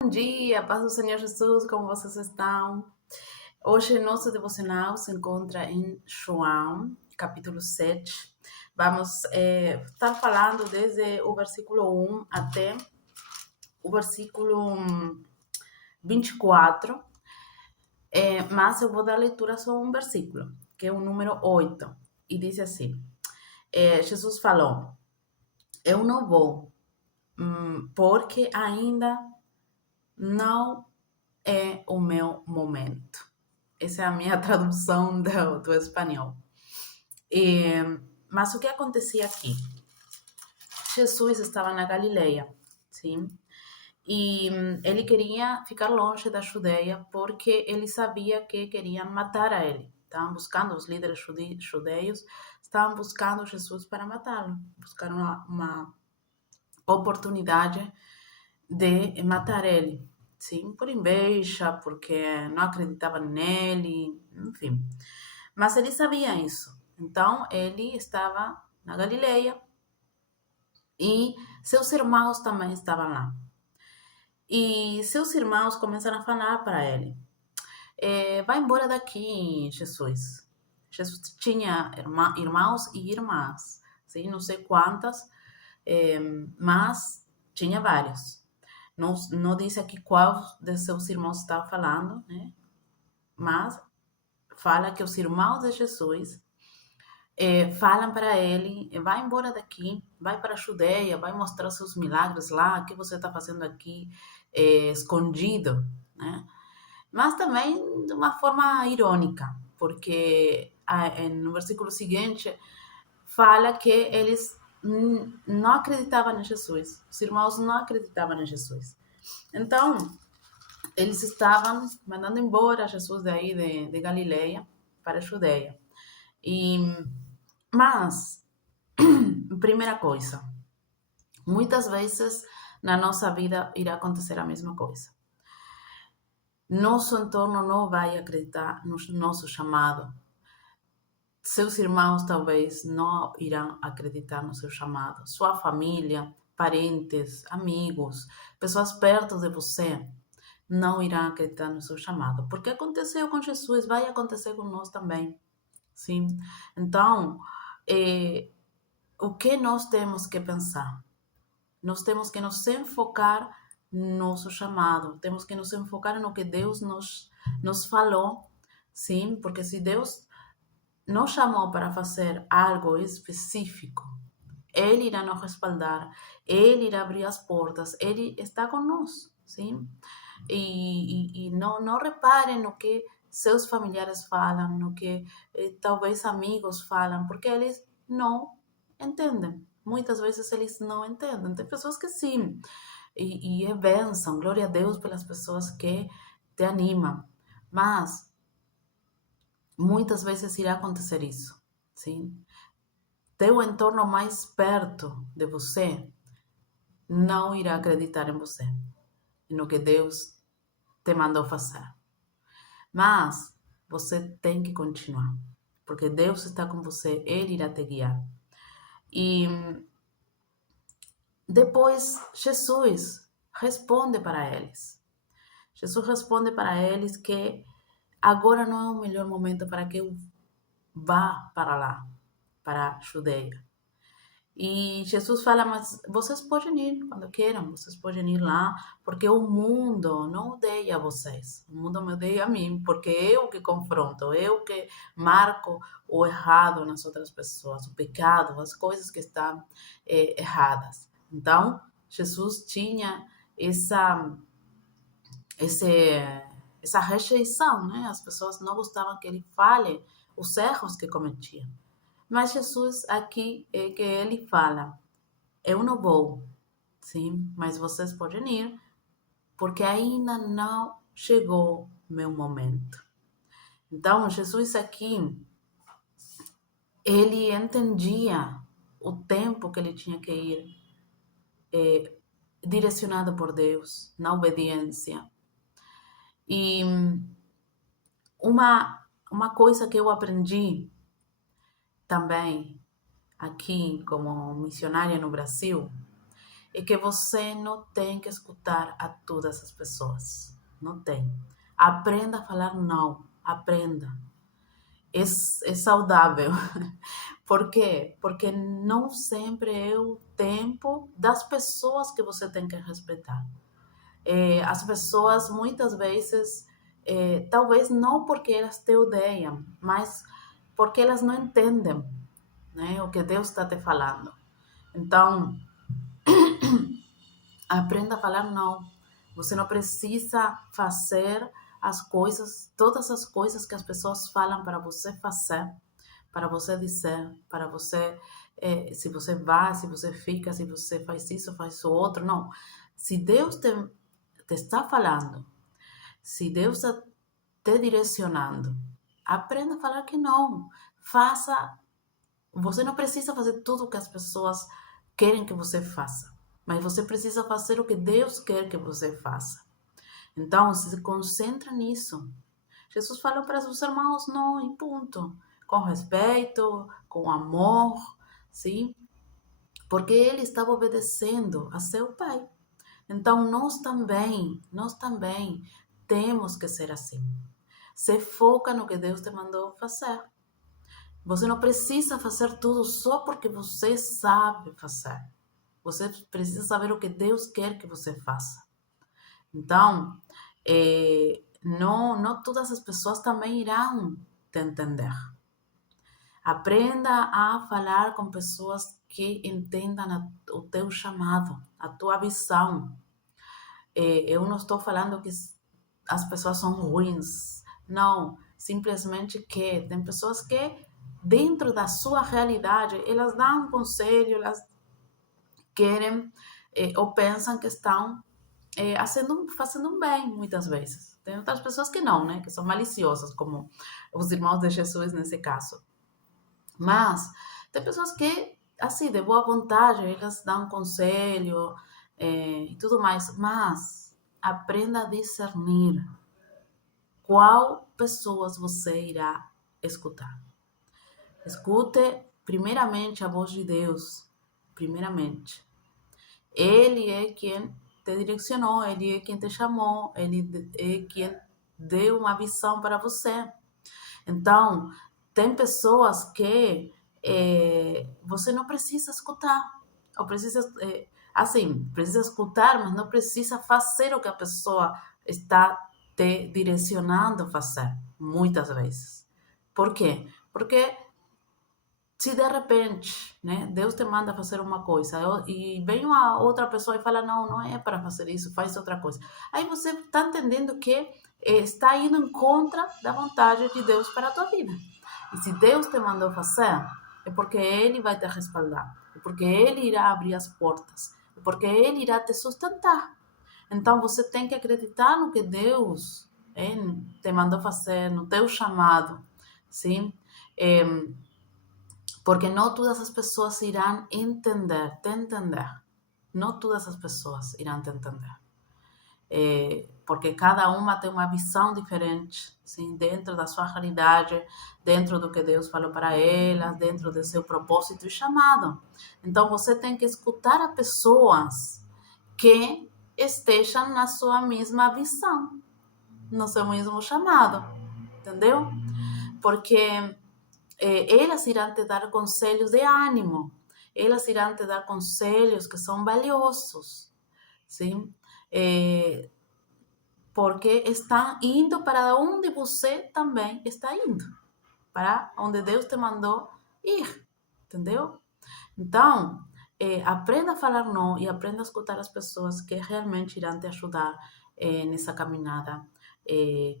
Bom dia, paz do Senhor Jesus, como vocês estão? Hoje, nosso devocional se encontra em João, capítulo 7. Vamos estar falando desde o versículo 1 até o versículo 24. Mas eu vou dar leitura só a um versículo, que é o número 8. E diz assim: Jesus falou: Eu não vou, porque ainda não é o meu momento. Essa é a minha tradução do espanhol. E, mas o que acontecia aqui? Jesus estava na Galileia, sim? E ele queria ficar longe da Judeia porque ele sabia que queriam matar a ele. Estavam buscando, os líderes judeus estavam buscando Jesus para matá-lo. Buscaram uma oportunidade de matar ele. Sim, por inveja, porque não acreditavam nele, enfim. Mas ele sabia isso. Então, ele estava na Galileia e seus irmãos também estavam lá. E seus irmãos começaram a falar para ele: vai embora daqui, Jesus. Jesus tinha irmãos e irmãs, sim, não sei quantas, eh, mas tinha vários. Não disse aqui qual de seus irmãos estava falando, né? Mas fala que os irmãos de Jesus falam para ele: vai embora daqui, vai para a Judeia, vai mostrar seus milagres lá, o que você está fazendo aqui escondido, né? Mas também de uma forma irônica, porque no versículo seguinte fala que eles não acreditavam em Jesus, os irmãos não acreditavam em Jesus. Então, eles estavam mandando embora Jesus daí de Galileia para a Judeia. E, mas, primeira coisa, muitas vezes na nossa vida irá acontecer a mesma coisa. Nosso entorno não vai acreditar no nosso chamado. Seus irmãos talvez não irão acreditar no seu chamado. Sua família, parentes, amigos, pessoas perto de você não irão acreditar no seu chamado. Porque aconteceu com Jesus, vai acontecer com nós também. Sim? Então, eh, o que nós temos que pensar? Nós temos que nos enfocar no nosso chamado, temos que nos enfocar no que Deus nos falou, sim? Porque se Deus nos chamou para fazer algo específico, Ele irá nos respaldar, Ele irá abrir as portas, Ele está conosco, sim? E não reparem no que seus familiares falam, no que talvez amigos falam, porque eles não entendem. Muitas vezes eles não entendem. Tem pessoas que sim, e é bênção, glória a Deus pelas pessoas que te animam. Mas muitas vezes irá acontecer isso, sim? Teu entorno mais perto de você não irá acreditar em você, no que Deus te mandou fazer. Mas você tem que continuar, porque Deus está com você, Ele irá te guiar. E depois Jesus responde para eles. Jesus responde para eles que agora não é o melhor momento para que eu vá para lá, para a Judeia. E Jesus fala, mas vocês podem ir quando queiram, vocês podem ir lá, porque o mundo não odeia vocês, o mundo me odeia a mim, porque eu que confronto, eu que marco o errado nas outras pessoas, o pecado, as coisas que estão erradas. Então, Jesus tinha essa, esse, essa rejeição, né? As pessoas não gostavam que ele fale os erros que cometia. Mas Jesus aqui é que ele fala: eu não vou, sim, mas vocês podem ir, porque ainda não chegou meu momento. Então, Jesus aqui, ele entendia o tempo que ele tinha que ir, direcionado por Deus, na obediência. E uma coisa que eu aprendi também aqui como missionária no Brasil é que você não tem que escutar a todas as pessoas. Não tem. Aprenda a falar não. Aprenda. É saudável. Por quê? Porque não sempre é o tempo das pessoas que você tem que respeitar. As pessoas muitas vezes, talvez não porque elas te odeiam, mas porque elas não entendem, né, o que Deus está te falando. Então, aprenda a falar não. Você não precisa fazer as coisas, todas as coisas que as pessoas falam para você fazer, para você dizer, para você, se você vai, se você fica, se você faz isso, faz o outro. Não. Se Deus te está falando, se Deus está te direcionando, aprenda a falar que não. Faça. Você não precisa fazer tudo o que as pessoas querem que você faça, mas você precisa fazer o que Deus quer que você faça. Então, se concentra nisso. Jesus falou para seus irmãos não, e ponto. Com respeito, com amor, sim? Porque ele estava obedecendo a seu pai. Então, nós também temos que ser assim. Se foca no que Deus te mandou fazer. Você não precisa fazer tudo só porque você sabe fazer. Você precisa saber o que Deus quer que você faça. Então, não todas as pessoas também irão te entender. Aprenda a falar com pessoas que entendam o teu chamado, a tua visão. Eu não estou falando que as pessoas são ruins. Não, simplesmente que tem pessoas que, dentro da sua realidade, elas dão um conselho, elas querem ou pensam que estão fazendo um bem, muitas vezes. Tem outras pessoas que não, né? Que são maliciosas, como os irmãos de Jesus nesse caso. Mas tem pessoas que, assim, de boa vontade, elas dão um conselho e tudo mais. Mas aprenda a discernir qual pessoas você irá escutar. Escute primeiramente a voz de Deus, primeiramente. Ele é quem te direcionou, ele é quem te chamou, ele é quem deu uma visão para você. Então, tem pessoas que você não precisa escutar, ou precisa, assim, precisa escutar, mas não precisa fazer o que a pessoa está te direcionando a fazer, muitas vezes. Por quê? Porque se de repente, né, Deus te manda fazer uma coisa e vem uma outra pessoa e fala, não, não é para fazer isso, faz outra coisa. Aí você está entendendo que está indo em contra da vontade de Deus para a tua vida. E se Deus te mandou fazer, é porque Ele vai te respaldar, é porque Ele irá abrir as portas, é porque Ele irá te sustentar. Então você tem que acreditar no que Deus te mandou fazer, no teu chamado, sim? É, porque não todas as pessoas irão te entender. Não todas as pessoas irão te entender. Porque cada uma tem uma visão diferente, sim, dentro da sua realidade, dentro do que Deus falou para elas, dentro do seu propósito e chamado. Então você tem que escutar as pessoas que estejam na sua mesma visão, no seu mesmo chamado, entendeu? Porque elas irão te dar conselhos de ânimo, elas irão te dar conselhos que são valiosos, sim? Eh, Porque estão indo para onde você também está indo, para onde Deus te mandou ir, entendeu? Então, aprenda a falar não e aprenda a escutar as pessoas que realmente irão te ajudar nessa caminhada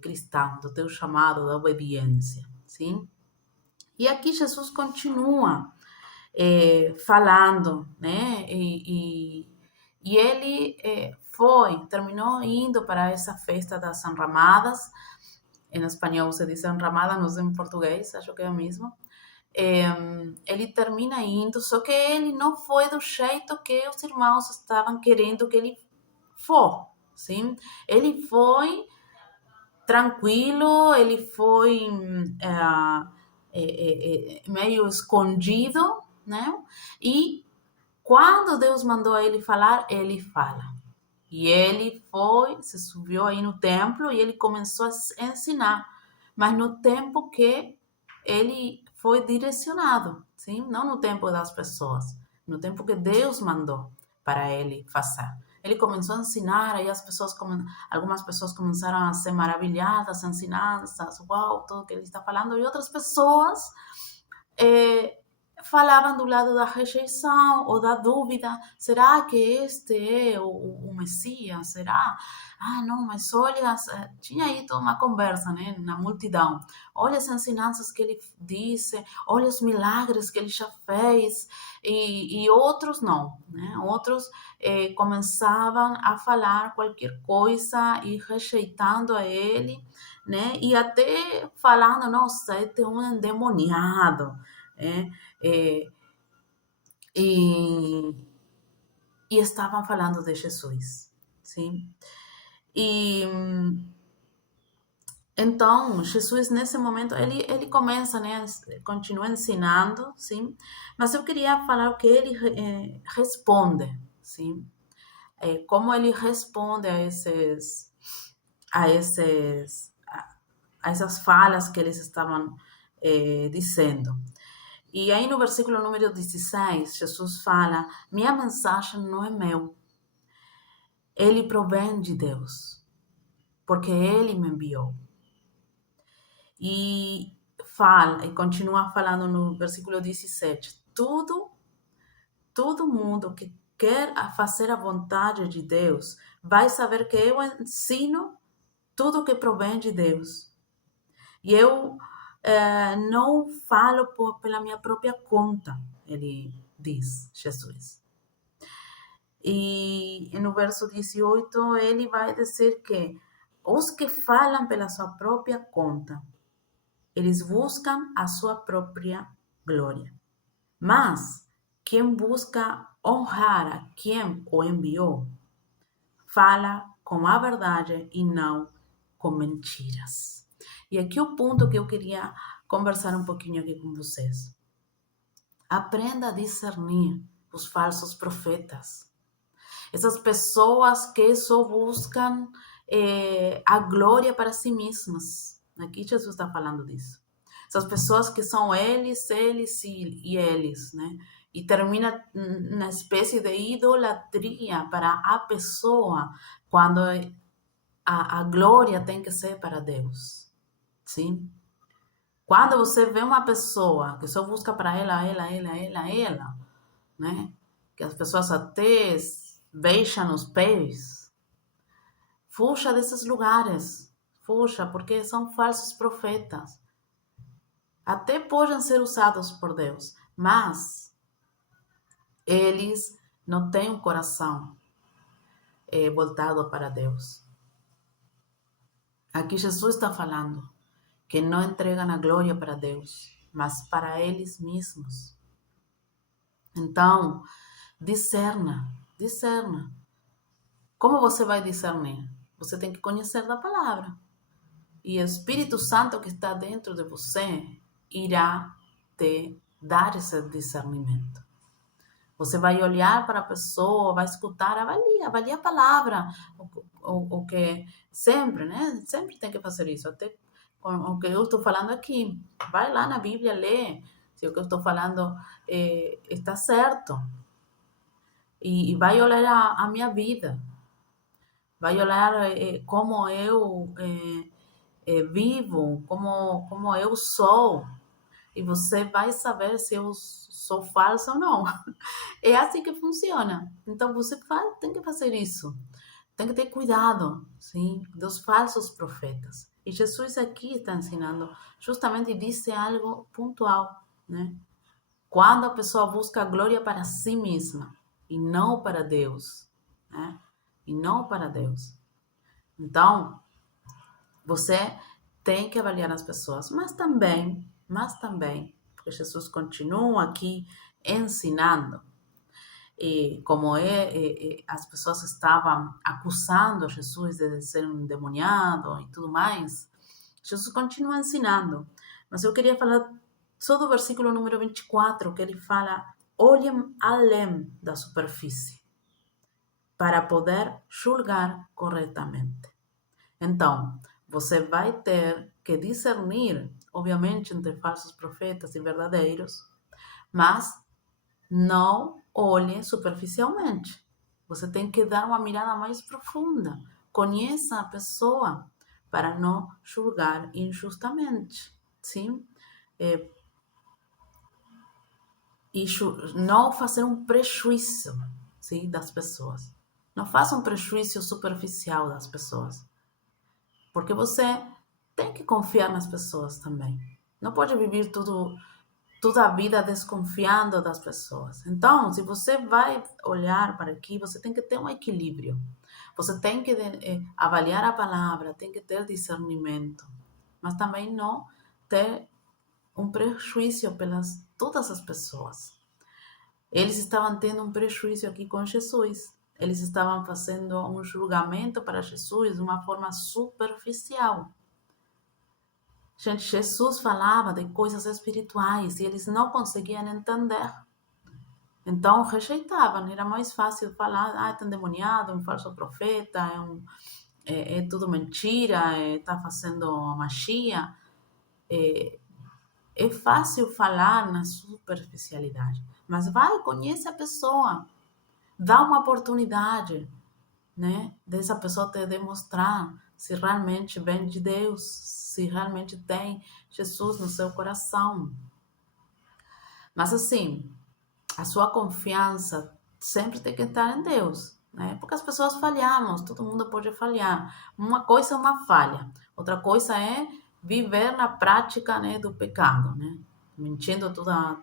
cristã, do teu chamado, da obediência, sim? E aqui Jesus continua falando, né? E ele terminou indo para essa festa das enramadas. Em espanhol se diz enramada, não sei em português, acho que é o mesmo. Ele termina indo, só que ele não foi do jeito que os irmãos estavam querendo que ele for, sim? Ele foi tranquilo, ele foi meio escondido, né? E Quando Deus mandou ele falar, ele fala. E ele foi, se subiu aí no templo e ele começou a ensinar, mas no tempo que ele foi direcionado, sim? Não no tempo das pessoas, no tempo que Deus mandou para ele fazer. Ele começou a ensinar, aí algumas pessoas começaram a ser maravilhadas, ensinanças, uau, tudo que ele está falando, e outras pessoas eh, falavam do lado da rejeição ou da dúvida: será que este é o Messias? Será? Ah, não, mas olha, tinha aí toda uma conversa, né, na multidão. Olha as ensinanças que ele disse, olha os milagres que ele já fez, e outros não, né? Outros começavam a falar qualquer coisa e rejeitando a ele, né? E até falando, nossa, este é um endemoniado, né? É, e, e estavam falando de Jesus, sim? E então, Jesus, nesse momento, ele começa, né, continua ensinando, sim? Mas eu queria falar o que ele responde, sim? Como ele responde a esses, a essas falas que eles estavam dizendo. E aí no versículo número 16, Jesus fala: minha mensagem não é meu, ele provém de Deus, porque ele me enviou. E fala, e continua falando no versículo 17: todo mundo que quer fazer a vontade de Deus vai saber que eu ensino tudo que provém de Deus. E eu não falo pela minha própria conta, ele diz, Jesus. E no verso 18 ele vai dizer que os que falam pela sua própria conta, eles buscam a sua própria glória. Mas quem busca honrar a quem o enviou, fala com a verdade e não com mentiras. E aqui o ponto que eu queria conversar um pouquinho aqui com vocês. Aprenda a discernir os falsos profetas. Essas pessoas que só buscam a glória para si mesmas. Aqui Jesus está falando disso. Essas pessoas que são eles e eles, né? E termina na espécie de idolatria para a pessoa, quando a glória tem que ser para Deus. Sim? Quando você vê uma pessoa que só busca para ela, né? Que as pessoas até beijam os pés, fuja desses lugares. Fuja, porque são falsos profetas. Até podem ser usados por Deus, mas eles não têm um coração voltado para Deus. Aqui Jesus está falando que não entregam a glória para Deus, mas para eles mesmos. Então, discerna. Como você vai discernir? Você tem que conhecer da palavra. E o Espírito Santo que está dentro de você irá te dar esse discernimento. Você vai olhar para a pessoa, vai escutar, avalia a palavra. O que sempre, né? Sempre tem que fazer isso. Até com o que eu estou falando aqui. Vai lá na Bíblia, lê se o que eu estou falando está certo. E vai olhar a minha vida. Vai olhar como eu vivo, como eu sou. E você vai saber se eu sou falsa ou não. É assim que funciona. Então você tem que fazer isso. Tem que ter cuidado, sim, dos falsos profetas. E Jesus aqui está ensinando, justamente disse algo pontual, né? Quando a pessoa busca a glória para si mesma e não para Deus, né? E não para Deus. Então, você tem que avaliar as pessoas, mas também, porque Jesus continua aqui ensinando, e como as pessoas estavam acusando Jesus de ser um endemoniado e tudo mais, Jesus continua ensinando. Mas eu queria falar só do versículo número 24, que ele fala olhem além da superfície para poder julgar corretamente. Então, você vai ter que discernir, obviamente, entre falsos profetas e verdadeiros, mas não olhe superficialmente. Você tem que dar uma mirada mais profunda. Conheça a pessoa para não julgar injustamente, sim? É, e não fazer um prejuízo, sim, das pessoas. Não faça um prejuízo superficial das pessoas, porque você tem que confiar nas pessoas também. Não pode viver toda a vida desconfiando das pessoas. Então, se você vai olhar para aqui, você tem que ter um equilíbrio. Você tem que avaliar a palavra, tem que ter discernimento, mas também não ter um prejuízo pelas todas as pessoas. Eles estavam tendo um prejuízo aqui com Jesus. Eles estavam fazendo um julgamento para Jesus de uma forma superficial. Gente, Jesus falava de coisas espirituais e eles não conseguiam entender. Então rejeitavam. Era mais fácil falar, está endemoniado, é um falso profeta, é tudo mentira, está fazendo magia. É fácil falar na superficialidade, mas vai, conhece a pessoa, dá uma oportunidade, né, dessa pessoa te demonstrar se realmente vem de Deus, se realmente tem Jesus no seu coração. Mas assim, a sua confiança sempre tem que estar em Deus, né? Porque as pessoas falhamos, todo mundo pode falhar. Uma coisa é uma falha, outra coisa é viver na prática, né, do pecado, né? Mentindo toda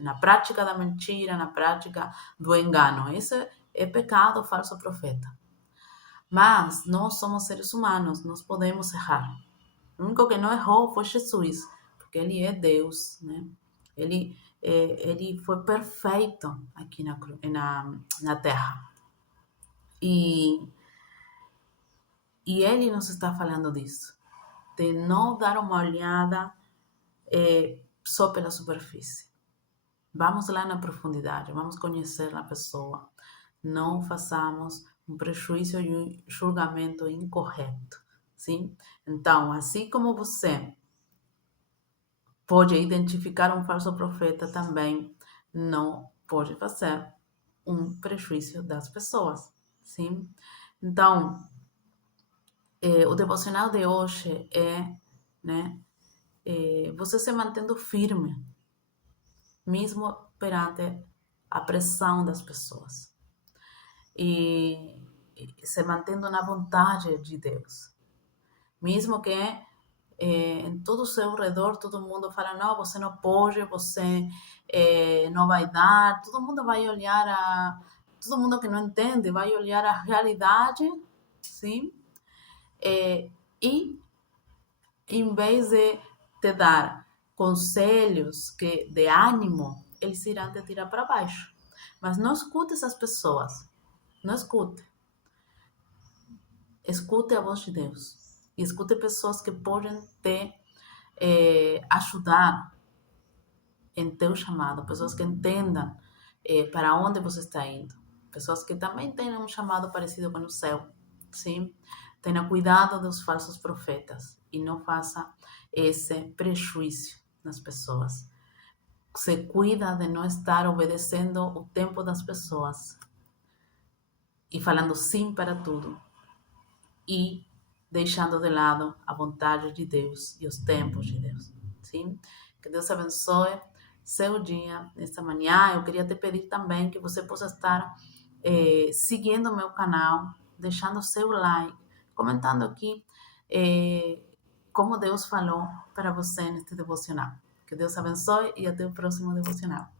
na prática da mentira, na prática do engano. Esse é pecado, falso profeta. Mas nós somos seres humanos, nós podemos errar. O único que não errou foi Jesus, porque ele é Deus, né? Ele foi perfeito aqui na Terra. E, e ele nos está falando disso, de não dar uma olhada só pela superfície. Vamos lá na profundidade, vamos conhecer a pessoa. Não façamos um prejuízo e um julgamento incorreto, sim? Então, assim como você pode identificar um falso profeta, também não pode fazer um prejuízo das pessoas, sim? Então, o devocional de hoje é, né, você se mantendo firme, mesmo perante a pressão das pessoas, e se mantendo na vontade de Deus, mesmo que em todo o seu redor todo mundo fala, não, você não pode, você não vai dar, todo mundo vai olhar todo mundo que não entende vai olhar a realidade, sim, e em vez de te dar conselhos de ânimo, eles irão te tirar para baixo. Mas não escute essas pessoas, não escute. Escute a voz de Deus. E escute pessoas que podem te ajudar em teu chamado, pessoas que entendam para onde você está indo, pessoas que também tenham um chamado parecido com o seu, sim? Tenha cuidado dos falsos profetas e não faça esse prejuízo nas pessoas. Se cuida de não estar obedecendo o tempo das pessoas e falando sim para tudo e deixando de lado a vontade de Deus e os tempos de Deus, sim? Que Deus abençoe seu dia nesta manhã. Eu queria te pedir também que você possa estar seguindo o meu canal, deixando seu like, comentando aqui como Deus falou para você neste devocional. Que Deus abençoe e até o próximo devocional.